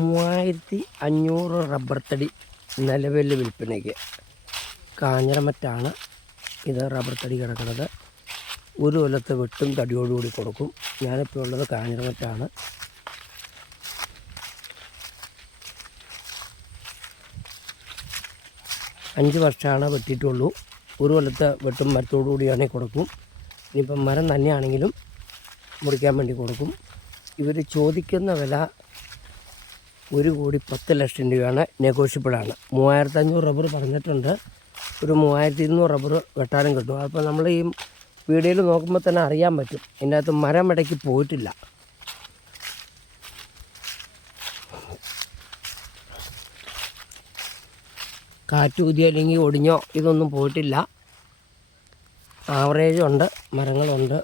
മൂവായിരത്തി അഞ്ഞൂറ് റബ്ബർ തടി നിലവിൽ വിൽപ്പനയ്ക്ക്. കാഞ്ഞിരമറ്റാണ് ഇത് റബ്ബർ തടി കിടക്കുന്നത്. ഒരു കൊല്ലത്തെ വെട്ടും തടിയോടുകൂടി കൊടുക്കും. ഞാനിപ്പോൾ ഉള്ളത് കാഞ്ഞിരമറ്റാണ് അഞ്ച് വർഷമാണ് വെട്ടിയിട്ടുള്ളൂ. ഒരു കൊല്ലത്തെ വെട്ടും മരത്തോടു കൂടിയാണെങ്കിൽ കൊടുക്കും. ഇനിയിപ്പം മരം തന്നെയാണെങ്കിലും മുറിക്കാൻ വേണ്ടി കൊടുക്കും. ഇവർ ചോദിക്കുന്ന വില ഒരു കോടി പത്ത് ലക്ഷം രൂപയാണ് നെഗോഷ്യബിളാണ്. മൂവായിരത്തഞ്ഞൂറ് റബ്ബർ പറഞ്ഞിട്ടുണ്ട്. ഒരു മൂവായിരത്തി ഇരുന്നൂറ് റബ്ബർ വെട്ടാനും കിട്ടും. അപ്പോൾ നമ്മൾ ഈ വീഡിയോയിൽ നോക്കുമ്പോൾ തന്നെ അറിയാൻ പറ്റും. ഇതിന്റെ അകത്ത് മരം ഇടയ്ക്ക് പോയിട്ടില്ല. കാറ്റ് ഊതിയോ അല്ലെങ്കിൽ ഒടിഞ്ഞോ ഇതൊന്നും പോയിട്ടില്ല. ആവറേജ് ഉണ്ട് മരങ്ങളുണ്ട്.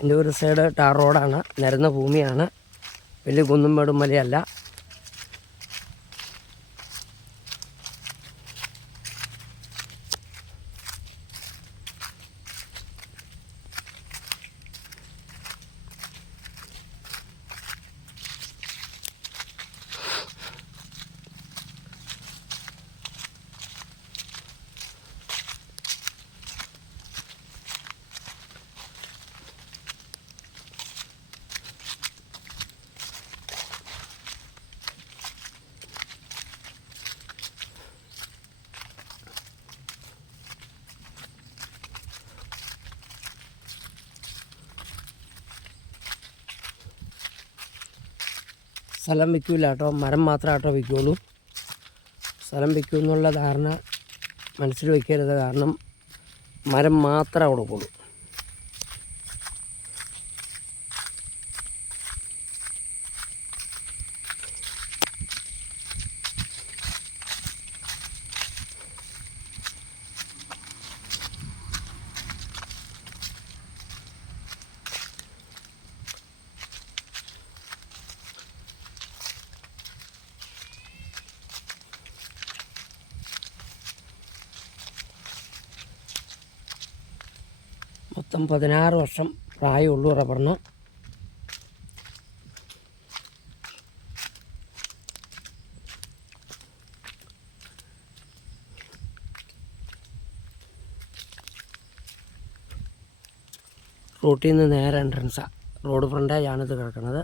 എന്റെ ഒരു സൈഡ് ടാർ റോഡാണ്. നിരന്ന ഭൂമിയാണ്. വലിയ കുന്നുംപേടും മലയല്ല. സ്ഥലം വിൽക്കില്ല കേട്ടോ മരം മാത്രമേ കേട്ടോ വിൽക്കുള്ളൂ സ്ഥലം വിൽക്കുമെന്നുള്ള ധാരണ മനസ്സിൽ വയ്ക്കരുത്. കാരണം മരം മാത്രമേ കൊടുക്കുള്ളൂ മൊത്തം പതിനാറ് വർഷം പ്രായമുള്ളൂ റബ്ബറിന് റോട്ടിൽ നിന്ന് നേരെ എൻട്രൻസാണ് റോഡ് ഫ്രണ്ടേജാണിത് കിടക്കുന്നത്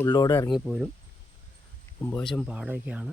ഉള്ളോട് ഇറങ്ങിപ്പോരും. മുമ്പോശം പാടമൊക്കെയാണ്